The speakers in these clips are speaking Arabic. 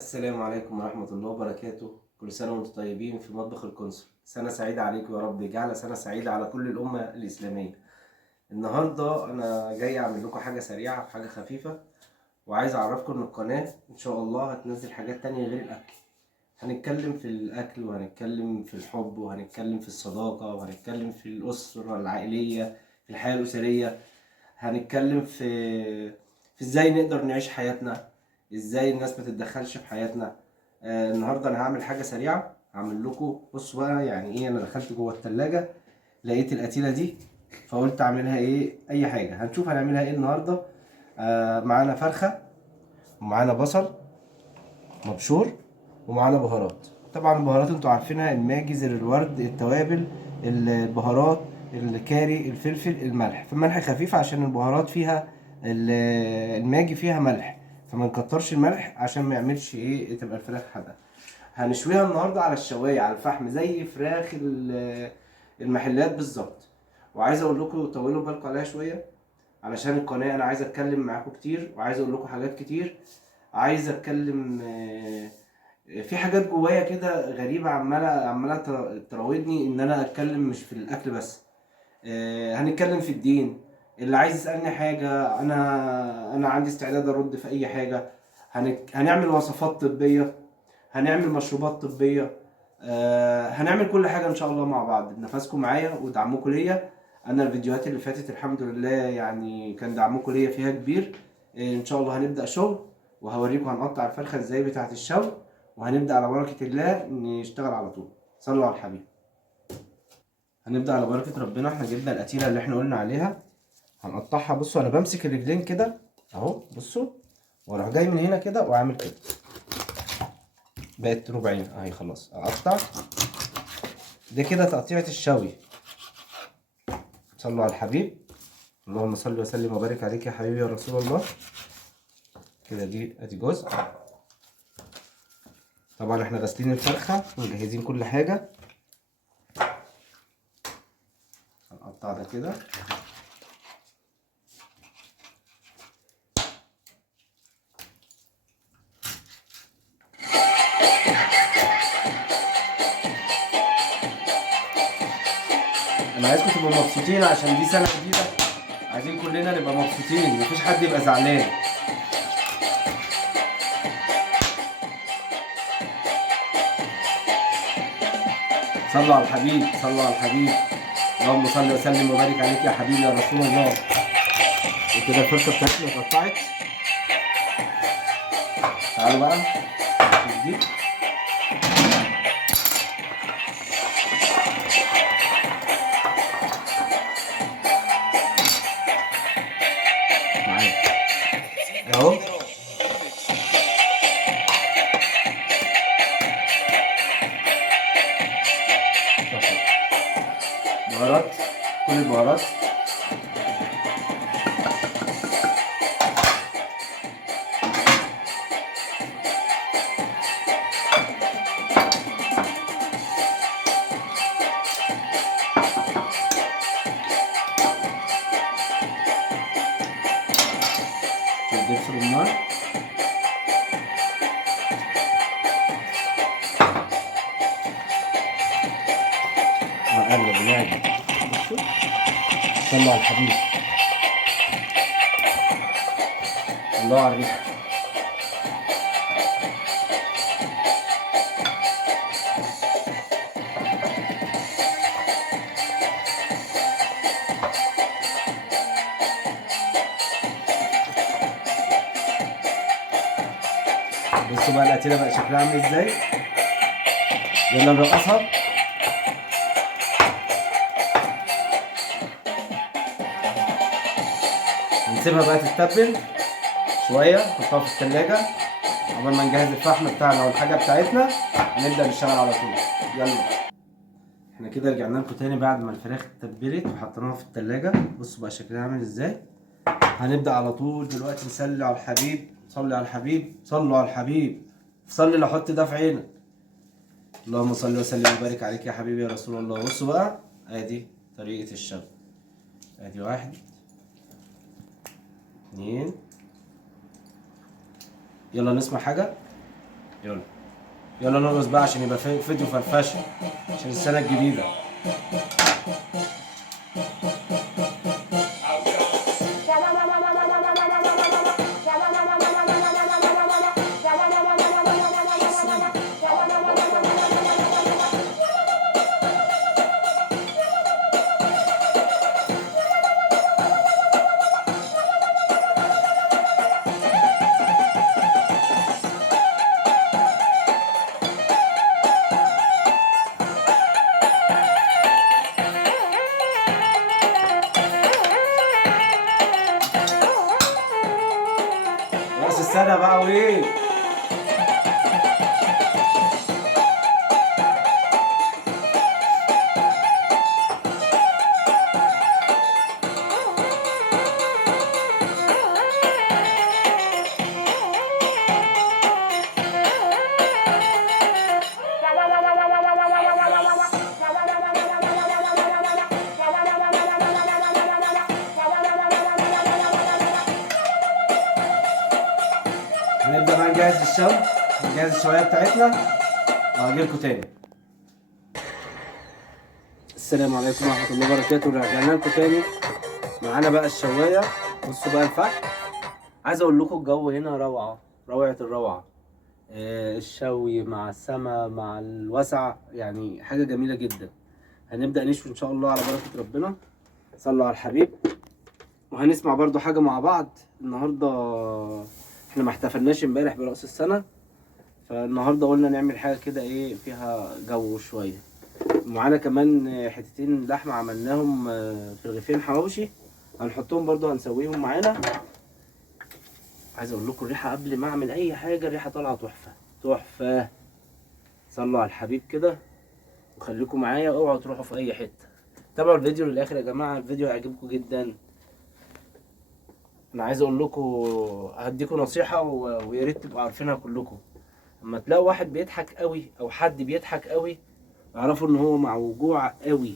السلام عليكم ورحمة الله وبركاته. كل سنة وانتم طيبين في مطبخ القنصل. سنة سعيدة عليكم يا رب، يجعلها سنة سعيدة على كل الأمة الإسلامية. النهاردة أنا جاي أعمل لكم حاجة سريعة، حاجة خفيفة، وعايز أعرفكم إن القناة إن شاء الله هتنزل حاجات تانية غير الأكل. هنتكلم في الأكل، وهنتكلم في الحب، وهنتكلم في الصداقة، وهنتكلم في الأسرة العائلية، في الحياة الأسرية. هنتكلم في ازاي نقدر نعيش حياتنا، ازاي الناس ما تتدخلش في حياتنا. النهارده انا هعمل حاجه سريعه، هعمل لكم. بصوا بقى يعني ايه، انا دخلت جوه التلاجة لقيت القتيله دي، فقلت اعملها ايه، اي حاجه. هنشوف هنعملها ايه النهارده. معانا فرخه، ومعانا بصل مبشور، ومعانا بهارات. طبعا البهارات انتوا عارفينها: الماجي، زر الورد، التوابل، البهارات، الكاري، الفلفل، الملح. فالملح خفيف عشان البهارات فيها الماجي فيها ملح، فما نكترش الملح عشان ما يعملش ايه، تبقى الفراخ حادقه. هنشويها النهارده على الشوايه على الفحم زي فراخ المحلات بالظبط. وعايز اقول لكم طولوا بالكم عليها شويه، علشان القناه انا عايز اتكلم معاكم كتير، وعايز اقول لكم حاجات كتير. عايز اتكلم في حاجات جوايا كده غريبة، عمالة تراودني ان انا اتكلم، مش في الاكل بس. هنتكلم في الدين. اللي عايز يسألني حاجة، انا عندي استعداد ارد في اي حاجة. هنعمل وصفات طبية، هنعمل مشروبات طبية. هنعمل كل حاجة ان شاء الله مع بعض. بنفسكم معايا ودعمكم ليا. انا الفيديوهات اللي فاتت الحمد لله يعني كان دعمكم ليا فيها كبير. ان شاء الله هنبدأ شغل، وهوريكم هنقطع الفرخة ازاي بتاعة الشوي، وهنبدأ على بركة الله نشتغل على طول. صلوا على الحبيب. هنبدأ على بركة ربنا. احنا جبنا القتيلة اللي احنا قلنا عليها، هنقطعها. بصوا انا بمسك الرجلين كده اهو، بصوا، واروح جاي من هنا كده وعامل كده، بقت ربعين اهي. خلاص اقطع. ده كده تقطيعة الشوي. صلوا على الحبيب. اللهم صل وسلم وبارك عليك يا حبيبي يا رسول الله. كده دي ادي جزء. طبعا احنا غاسلين الفرخة ومجهزين كل حاجة. هنقطع ده كده. انا عايزكم تبقوا مبسوطين عشان دي سنة جديدة. عايزين كلنا نبقى مبسوطين، مفيش حد يبقى زعلان. صلوا على الحبيب، صلوا على الحبيب. اللهم صل وسلم وبارك عليك يا حبيبي يا رسول الله. وكده الفرخة بتاعتنا اتقطعت. تعالوا بقى نشوف دي. معايا اهو. بهارات، كل البهارات. الدبس رمان. هنقلب ونعجن. بصوا، صلوا على الحبيب. الله على الريحة. بصوا بقى القتيلة بقى شكلها عامل ازاي. يلا نرقصها. هنسيبها بقى تتبل شوية، نحطها في التلاجة قبل ما نجهز الفحم بتاعنا والحاجة بتاعتنا. هنبدأ نشتغل على طول. يلا. احنا كده رجعنا لكم تاني بعد ما الفراخ اتبلت وحطيناها في التلاجة. بصوا بقى شكلها عامل ازاي. هنبدأ على طول دلوقتي نصلي على الحبيب. صلي على الحبيب، صلوا على الحبيب. صلي لو حط ده في عينك. اللهم صل وسلم وبارك عليك يا حبيبي يا رسول الله. بصوا بقى، ادي طريقة الشوي. ادي 1 2. يلا نسمع حاجة. يلا يلا نرقص بقى عشان يبقى فيديو فرفشه عشان السنه الجديده. راس السنه بقى وايه. هنبدأ بقى نجهز الشوي، نجهز الشواية بتاعتنا وهجيلكوا تاني. السلام عليكم ورحمة الله وبركاته، رجعنا لكم تاني. معانا بقى الشواية، بصوا بقى الفحم. عايز اقول لكم الجو هنا روعة، روعة الروعة. الشوي مع السما مع الوسع، يعني حاجة جميلة جدا. هنبدأ نشوي ان شاء الله على بركة ربنا. صلوا على الحبيب. وهنسمع برضو حاجة مع بعض. النهاردة احنا ما احتفلناش امبارح برأس السنة، فالنهارده قلنا نعمل حاجة كده ايه فيها جو شوية. معانا كمان حتتين لحمة عملناهم في رغيفين حواوشي، هنحطهم برضو هنسويهم معانا. عايز اقول لكم الريحة قبل ما اعمل اي حاجة، الريحة طالعة تحفة تحفة. صلوا على الحبيب كده وخليكم معايا، اوعوا تروحوا في اي حتة. تابعوا الفيديو للاخر يا جماعة، الفيديو هيعجبكم جدا. انا عايز اقول لكم هديكم نصيحة ويا ريت تبقوا عارفينها كلكم. لما تلاقوا واحد بيضحك قوي او حد بيضحك قوي، اعرفوا ان هو مع وجوع قوي.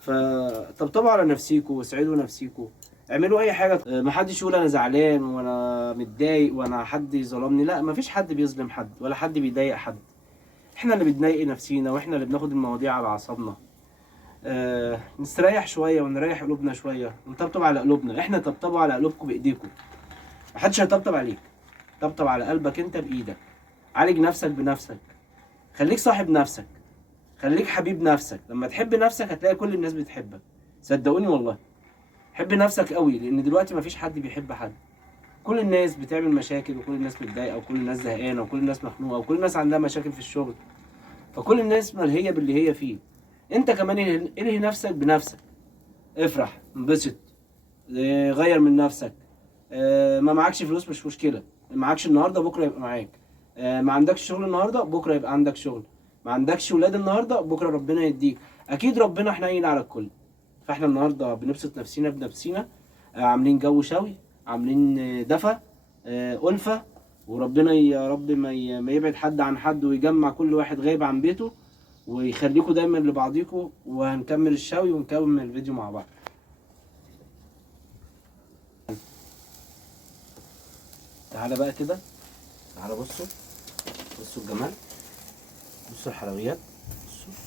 فطبطبوا على نفسيكوا واسعدوا نفسيكوا، اعملوا اي حاجه. محدش يقول انا زعلان وانا متضايق وانا حد ظلمني. لا، مفيش حد بيظلم حد ولا حد بيضايق حد. احنا اللي بنضايق نفسينا واحنا اللي بناخد المواضيع على اعصابنا. نستريح شويه ونريح قلوبنا شويه ونطبطب على قلوبنا. احنا طبطبوا على قلوبكم بايديكم، محدش هيطبطب عليك. طبطب على قلبك انت بايدك. عالج نفسك بنفسك، خليك صاحب نفسك، خليك حبيب نفسك. لما تحب نفسك هتلاقي كل الناس بتحبك، صدقوني والله. حب نفسك قوي، لان دلوقتي مفيش حد بيحب حد. كل الناس بتعمل مشاكل، وكل الناس متضايقه، وكل الناس زهقانه، وكل الناس مخنوقه، وكل الناس عندها مشاكل في الشغل. فكل الناس ملهيه باللي هي فيه. انت كمان الهي نفسك بنفسك. افرح، انبسط، غير من نفسك. ما معكش فلوس مش مشكله، معكش النهارده بكره يبقى معاك. ما عندكش شغل النهارده بكره يبقى عندك شغل. ما عندكش ولاد النهارده بكره ربنا يديك. اكيد ربنا حنين على الكل. فاحنا النهارده بنبسط نفسينا بنفسينا، عاملين جو شوي، عاملين دفى، ألفة. وربنا يا رب ما يبعد حد عن حد، ويجمع كل واحد غايب عن بيته، ويخليكوا دايما لبعضيكوا. وهنكمل الشوي ونكمل الفيديو مع بعض. تعالى بقى كده، تعالى بصوا، بصوا الجمال، بصوا الحلويات،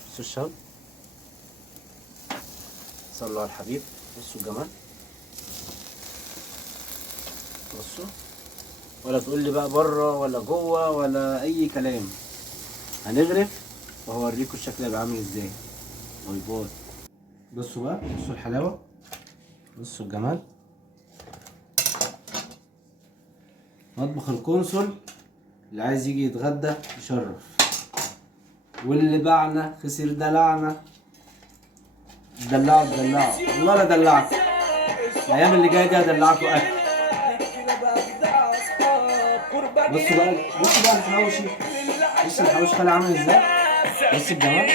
بصوا الشوي. صلوا على الحبيب. بصوا الجمال، بصوا. ولا تقول لي بقى بره ولا جوه ولا اي كلام. هنغرف وهوريكم الشكل هيبقى عامل ازاي. باي باي. بصوا بقى، بصوا الحلاوه، بصوا الجمال. مطبخ القنصل، اللي عايز يجي يتغدى يشرف، واللي باعنا خسر دلعنا. دلعوا والله لا دلعكم. الايام اللي جايه دي هدلعكم اكل. بصوا بقى، بصوا بقى الحواوشي، بصوا الحواوشي طالع عامل ازاي. بص الجمال،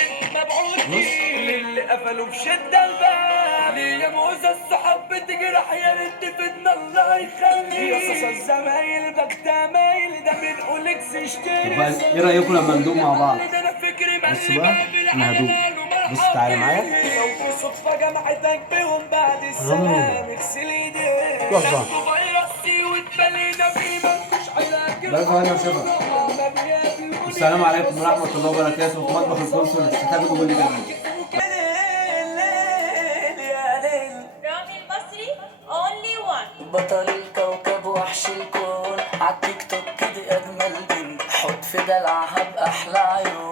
بص. اللي قفلوا بشده الباب يا موزه الصحاب بتجرح يا ريت تفيدنا الله يخليك يا صاصا الزمايل بكتمايل ده بنقول اكس اشتري. طب ايه رايكم لما ندوق مع بعض؟ بصوا بقى انا هدوق. بص تعالى معايا. لو في صدفه جمعتك بيهم بعد السلام اغسل ايديك. تحفه. ده كمان يا شباب. السلام عليكم ورحمة الله وبركاته. في مطبخ القنصل استفادوا كل جميل. رامي المصري only one. بطل الكوكب وحش الكون عالتيك توك دي اجمل بنت حط في دلعها باحلى عيون.